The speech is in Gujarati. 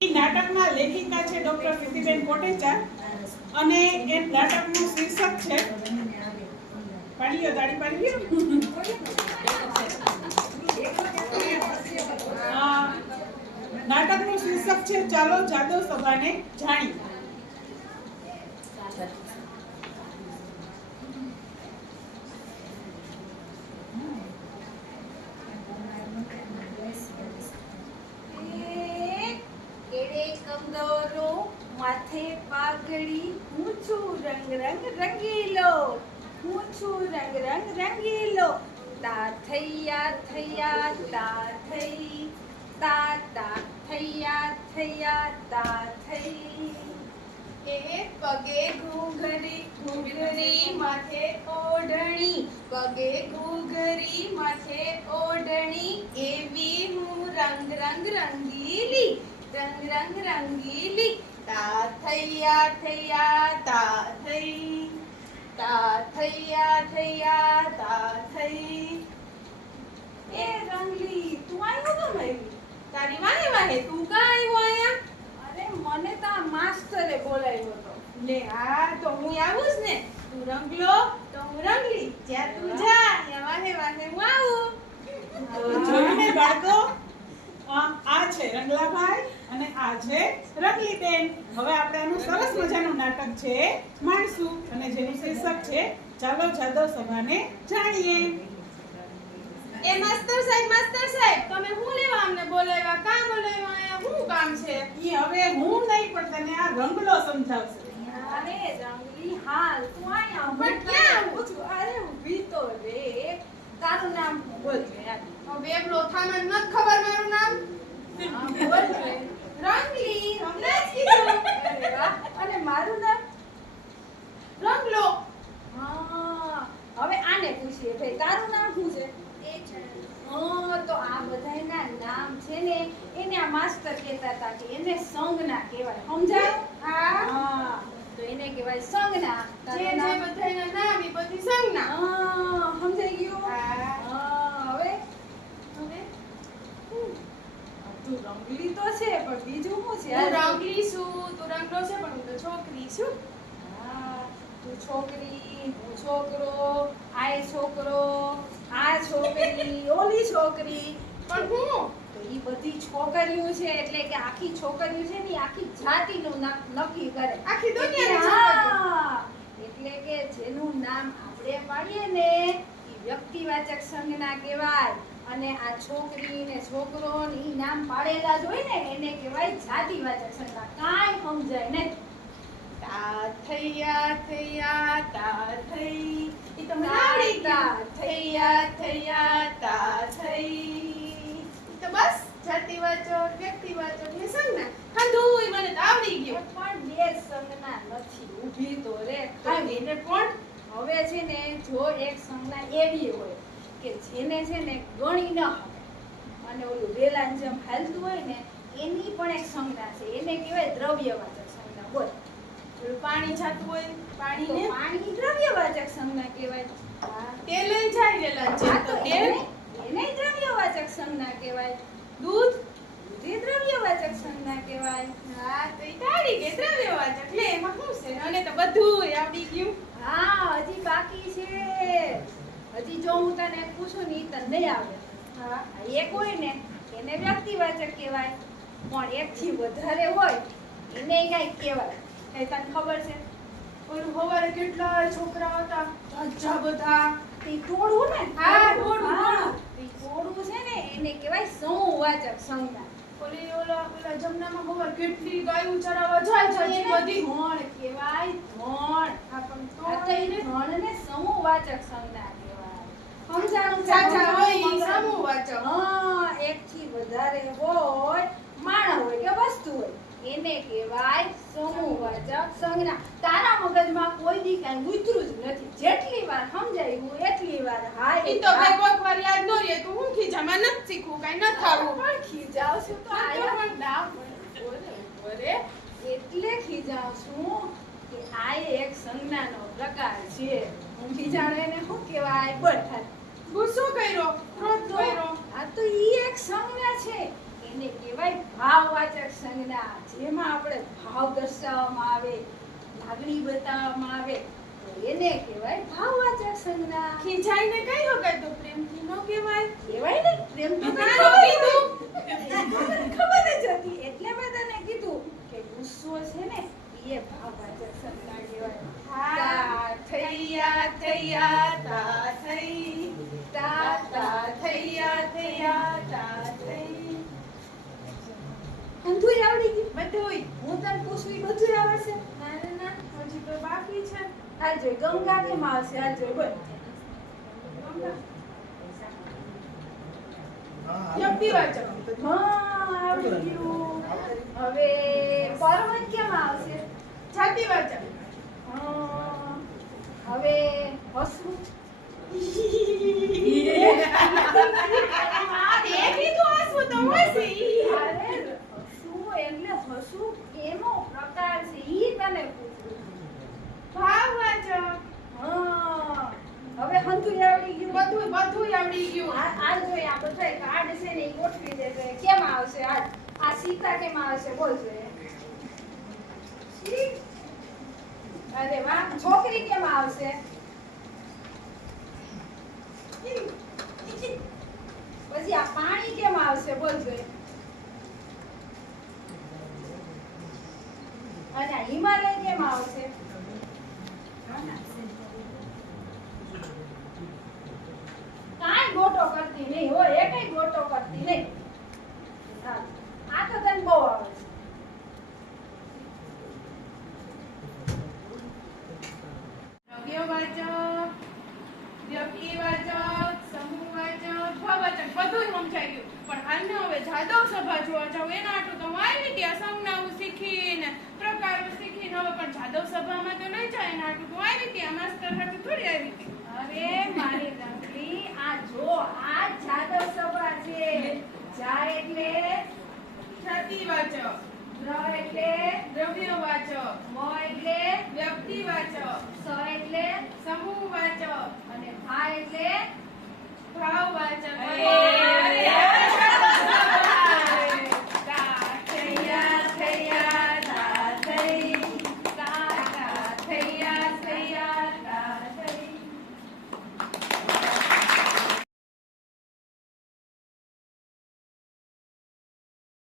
નાટકના લેખિકા છે ડોક્ટર પ્રીતિબેન કોટેચા અને એ નાટકનું શીર્ષક છે પાડી લ્યો દાડી પાડી આ નાટકનું શીર્ષક છે ચાલો જાદવ સભાને જાણી કેડે કમદોરો માથે પાઘડી હું છું રંગ રંગ રંગીલો હું છું રંગ રંગ રંગીલો તા થૈયા થૈયા તા થઈ તા તા થૈયા થૈયા તા થઈ એ પગે ઘૂઘરી ઘૂઘરી માથે ઓઢણી પગે ઘૂઘરી માથે ઓઢણી એવી હું રંગ રંગ રંગીલી રંગ રંગ રંગીલી તા થૈયા થૈયા તા થઈ તા થૈયા થૈયા તા થઈ એ રંગલી તું આવ્યો તો ભાઈ તારી વાહે વાહે તું કા આવ્યો અહીંયા? અરે મને તો માસ્તરે બોલાવ્યો હતો. લે હા તો હું આવું જ ને. તું રંગલો તો હું રંગલી. જ્યાં તું જા ત્યાં વાહે વાહે હું આવું. બાળકો. આ આ છે રંગલાભાઈ અને આ છે રંગલીબેન. હવે આપણે આનું સરસ મજાનું નાટક છે માણસું અને જેનું શીર્ષક છે ચાલો જાદવ સભાને જાણીએ. એ માસ્તર સાહેબ માસ્તર સાહેબ તમે હું લેવા અમને બોલાવ્યા? કામ બોલાવ્યા? અહીંયા શું કામ છે? ઈ હવે હું નહીં પણ તને આ રંગલો સમજાવશે. અરે રંગલી હાલ તું અહીંયા પણ ક્યાં આવું છું અરે ઊભી તો રે. તારું નામ બોલ રે વેબલો થાને ન ખબર હા, રંગલી હમણાં જ કીધું અને મારું નામ રંગલો હા હવે આને પૂછીએ ભાઈ તારું નામ શું છે હા તો આ બધાના નામ છે ને એને આ માસ્ટર કહેતા હતા કે એને સંજ્ઞા કહેવાય સમજાય હા તો એને કહેવાય સંજ્ઞા જે જે નામ? બધાયના નામ એ બધી સંજ્ઞા હા સમજાઈ ગયું હા. હા હવે હવે તું રંગલી તો છે પણ બીજું શું છે હું રંગલી છું તું રંગલો છે પણ હું તો છોકરી છું? તું છોકરી હું છોકરો આય છોકરો આ છોકરી ઓલી છોકરી. પણ હું? તો ઈ બધી છોકરીઓ છે એટલે કે આખી છોકરીઓ છે ને આખી જાતિનું નામ નક્કી કરે. આખી દુનિયાની એટલે છોકરીઓ. હા, એટલે કે જેનું નામ આપણે પાડીએ ને ઈ વ્યક્તિવાચક સંજ્ઞા કહેવાય. અને આ છોકરી ને છોકરો ને એ નામ પાડેલા જ હોય ને એને કહેવાય જાતિવાચક સંજ્ઞા કાંઈ સમજાય નહીં. તા થૈયા થૈયા તા થઈ તો તા, આવડી તા, થૈયા થૈયા તા થઈ તો બસ ને. સંજ્ઞા ખાધું મને તો આવડી ગયું. પણ બે સંજ્ઞા નથી ઊભી તો રે. પણ હવે છે ને જો એક સંજ્ઞા એવી હોય કે જેને છે ને ગણી ન હોય અને ઓલું વેલાન જેમ હાલતું હોય ને એની પણ એક સંજ્ઞા છે. એને કહેવાય દ્રવ્યવાચક સંજ્ઞા બોલ. પાણી જાતું હોય પાણીને? પાણી દ્રવ્યવાચક સંજ્ઞા કહેવાય. તેલ જાય રેલા છે તો તેલ? એને દ્રવ્યવાચક સંજ્ઞા કહેવાય. દૂધ? દૂધે દ્રવ્યવાચક સંજ્ઞા કહેવાય. હા તો એ તાળી કે દ્રવ્યવાચક લે એમાં શું છે? અને તો બધું આવડી ગયું. હા હજી બાકી છે. હજી જો હું તને પૂછું ને તને નહીં આવે. હા. એક હોય ને એને વ્યક્તિવાચક કહેવાય. પણ એકથી વધારે હોય એને કઈ કહેવાય. કઈ તને ખબર છે? ઓલું હવારે કેટલા છોકરા હતા? ઝાઝા બધા. તે ટોળું ને? હા, ટોળું, ટોળું. ટોળું છે ને એને કહેવાય સંવાચક સંજ્ઞા ઓલી ઓલા પેલા જમનામાં ખબર કેટલી ગાયું ચરાવવા જાય છે બધી હોણ કહેવાય ધોણ હા પણ આ તો એને ધોણને સમૂહવાચક સંજ્ઞા કહેવાય સમજાણું છે? ચાચા હોય ઈ સમજાણું? સમૂહવાચક હા એક થી વધારે હોય માણસ હોય કે વસ્તુ હોય એને કહેવાય સમૂહવાચક સંજ્ઞા. તારા મગજમાં કોઈ દી કાંઈ ઉતરું જ નથી. જેટલી વાર સમજાયું એટલી વાર હા એ તો કઈ કોઈક વાર યાદ ન રહે. તો હું ખીજામાં નથી શીખું કઈ ન થાવું. પણ ખીજાવ છું તો આયા. પણ ના ઓરે, એટલે એટલે ખીજાવશું કે આ એક સંજ્ઞાનો પ્રકાર છે. હું ખીજાણે એને શું કહેવાય? બઠા ગુસ્સો કર્યો? ક્રોધ કર્યો? આ તો ઈ એક સંજ્ઞા છે. એને કહેવાય ભાવવાચક સંજ્ઞા. જેમાં આપણે ભાવ દર્શાવવામાં આવે લાગણી બતાવવામાં આવે એને કહેવાય ભાવવાચક સંજ્ઞા. ખીજાઈને કઈ વગર તો પ્રેમથી નો કહેવાય? કહેવાય ને પ્રેમ તો ના કીધું. ખબર જ હતી. એટલે મેં તને કીધું કે ગુસ્સો છે ને એ ભાવવાચક સંજ્ઞા કહેવાય. તા થૈયા થૈયા. ગયું હું તને પૂછવી બધું આવડશે ના ના ના હજી તો બાકી છે. આ જોઈ ગંગા કેમ આવશે આ જોઈ બોલ. હવે પર્વત કેમ આવશે? જાતિવાચક હા, હવે હસવું આ તે કીધું હસવું તો હસી અરે હસવું એટલે હસવું કેનો પ્રકાર છે ઈ તને પૂછું ભાવવાચક હા હવે હંધુય આવડી ગયું બધું બધું આવડી ગયું આ આ જોઈએ આ બધા કાર્ડ છે ને ઈ ગોઠવી દેશે આવશે આ સીતા કેમ આવશે બોલ જોઈએ અરે વાહ, છોકરી કેમ આવશે? પછી આ પાણી કેમ આવશે? બોલ જોઈએ અને હિમાલય કેમ આવશે? કાંઈ ગોટો કરતી નહીં હો કઈ ગોટો કરતી નહીં હા, આ તો તને બહુ આવે છે દ્રવ્યવાચક વ્યક્તિવાચક સમૂહવાચક ભાવવાચક બધું જ સમજાઈ ગયું પણ જાદવ સભા જોવા જાવ એના આટલું તો હું આવી ત્યાં સંજ્ઞાઓ શીખીને પ્રકારો શીખીને. હવે પણ જાદવ સભામાં તો નહીં જાય. એના આટલું તો આવી ત્યાં માસ્ટર હાટું થોડી આવી હતી અરે મારી લંગડી આ જો આ જાદવ સભા છે. જા એટલે જાતિવાચક દ્ર એટલે દ્રવ્યવાચક મ એટલે વ્યક્તિવાચક સ એટલે સમૂહવાચક અને ભા એટલે ભાવવાચક અરે